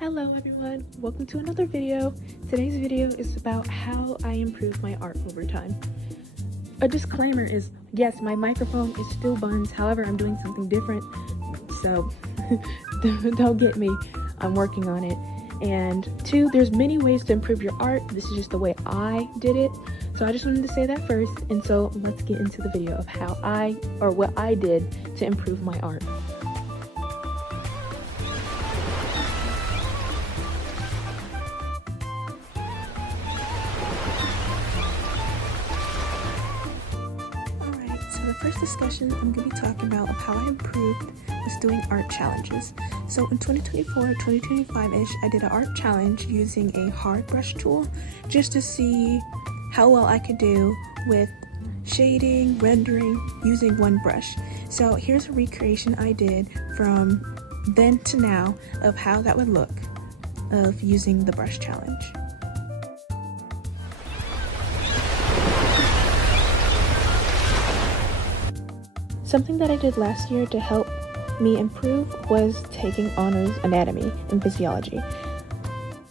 Hello everyone, welcome to another video. Today's video is about how I improve my art over time. A disclaimer is, yes, my microphone is still buns, however I'm doing something different, so don't get me, I'm working on it. And two, there's many ways to improve your art. This is just the way I did it, so I just wanted to say that first. And so let's get into the video of what I did to improve my art. So the first discussion I'm going to be talking about of how I improved was doing art challenges. So in 2024, 2025-ish, I did an art challenge using a hard brush tool just to see how well I could do with shading, rendering, using one brush. So here's a recreation I did from then to now of how that would look of using the brush challenge. Something that I did last year to help me improve was taking honors anatomy and physiology.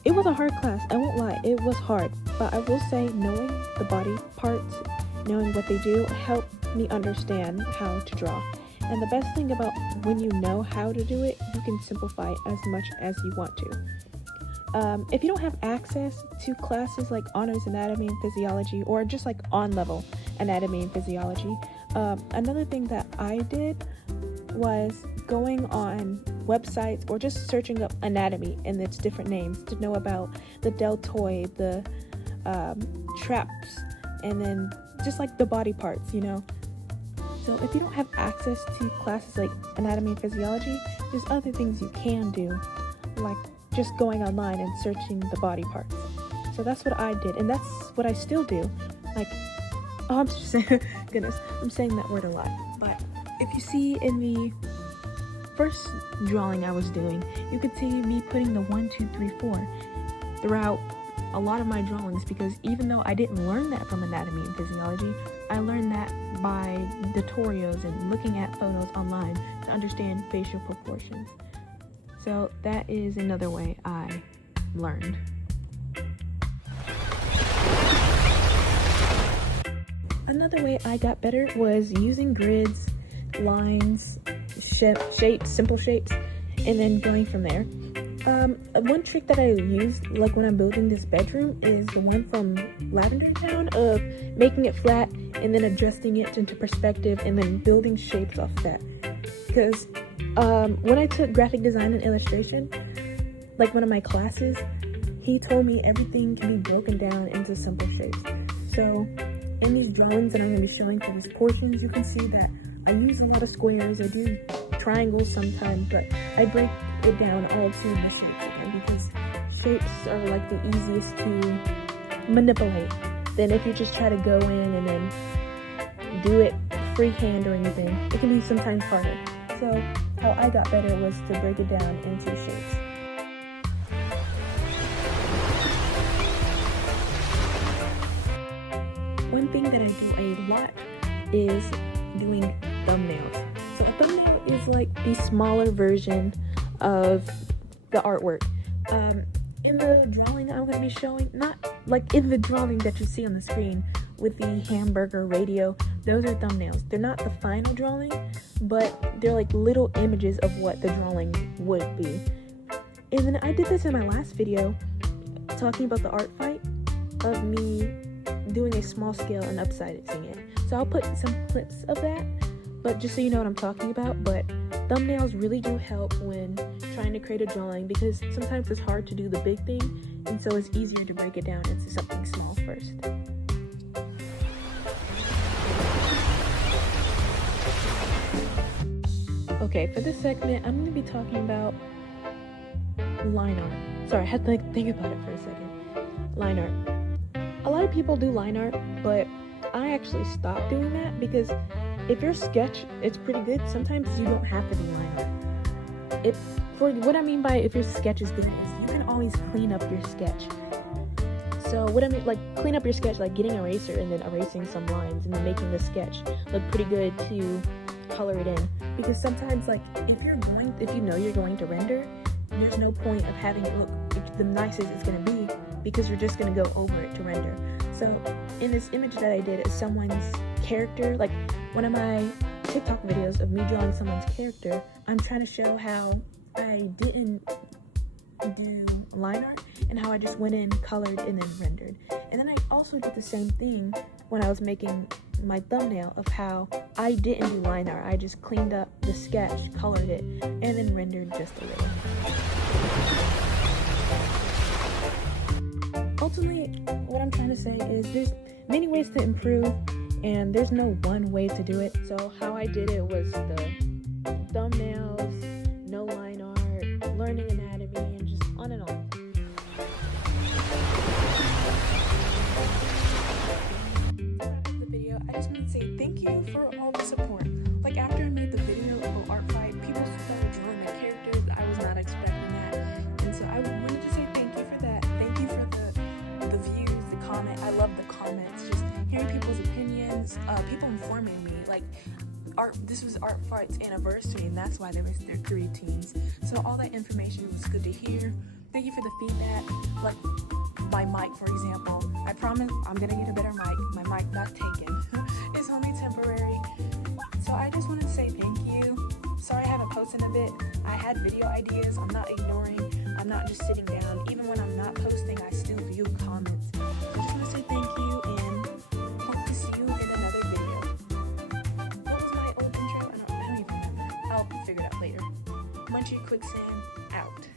It was a hard class, I won't lie, it was hard, but I will say knowing the body parts, knowing what they do, helped me understand how to draw. And the best thing about when you know how to do it, you can simplify it as much as you want to. If you don't have access to classes like honors anatomy and physiology, or just like on-level anatomy and physiology, another thing that I did was going on websites or just searching up anatomy and its different names to know about the deltoid, the traps, and then just like the body parts, you know. So if you don't have access to classes like anatomy and physiology, there's other things you can do, like just going online and searching the body parts. So that's what I did, and that's what I still do. Like, oh, I'm just saying, goodness, I'm saying that word a lot. But if you see in the first drawing I was doing, you could see me putting the 1, 2, 3, 4 throughout a lot of my drawings, because even though I didn't learn that from anatomy and physiology, I learned that by tutorials and looking at photos online to understand facial proportions. So that is another way I learned. Another way I got better was using grids, lines, shapes, simple shapes, and then going from there. One trick that I use, like when I'm building this bedroom, is the one from Lavender Town of making it flat and then adjusting it into perspective and then building shapes off that. Because when I took graphic design and illustration, like one of my classes, he told me everything can be broken down into simple shapes. So in these drawings that I'm going to be showing for these portions, you can see that I use a lot of squares, I do triangles sometimes, but I break it down all to the shapes again, because shapes are like the easiest to manipulate than if you just try to go in and then do it freehand or anything. It can be sometimes harder. So how I got better was to break it down into shapes. One thing that I do a lot is doing thumbnails. So a thumbnail is like the smaller version of the artwork. In the drawing I'm going to be showing, not like in the drawing that you see on the screen with the hamburger radio, those are thumbnails. They're not the final drawing, but they're like little images of what the drawing would be. And then I did this in my last video talking about the art fight of me doing a small scale and upsizing it. So I'll put some clips of that, but just so you know what I'm talking about. But thumbnails really do help when trying to create a drawing, because sometimes it's hard to do the big thing, and so it's easier to break it down into something small first. Okay, for this segment, I'm going to be talking about line art. Sorry, I had to think about it for a second. Line art. A lot of people do line art, but I actually stopped doing that, because if your sketch, it's pretty good, sometimes you don't have to do line art. For what I mean by if your sketch is good, is you can always clean up your sketch. So what I mean, like clean up your sketch, like getting an eraser and then erasing some lines and then making the sketch look pretty good to color it in. Because sometimes, like if you know you're going to render, there's no point of having it look the nicest it's going to be, because you're just going to go over it to render. So in this image that I did, it's someone's character, like one of my TikTok videos of me drawing someone's character. I'm trying to show how I didn't do line art and how I just went in, colored, and then rendered. And then I also did the same thing when I was making my thumbnail, of how I didn't do line art. I just cleaned up the sketch, colored it, and then rendered just a little. Ultimately, what I'm trying to say is there's many ways to improve, and there's no one way to do it. So how I did it was the thumbnails, no line art, learning anatomy, and just on and on. The video, I just want to say thank you for all the support. Like after I made the video about art fight, people started drawing my characters. I was not expecting that, and so I wanted to say thank you for that. Thank you for the views, the comment. I love the comments, just hearing people's opinions, people informing me. Like this was Art Fight's anniversary, and that's why there were 3 teams. So all that information was good to hear. Thank you for the feedback. Like my mic, for example, I promise I'm gonna get a better mic. My mic not taken. It's only temporary. So I just wanted to say thank you. Sorry I haven't posted a bit. I had video ideas. I'm not ignoring. I'm not just sitting down. Even when I'm not posting, I still view comments. So I just want to say thank you, and hope to see you in another video. What was my old intro? I don't even remember. I'll figure it out later. Munchy Quicksand out.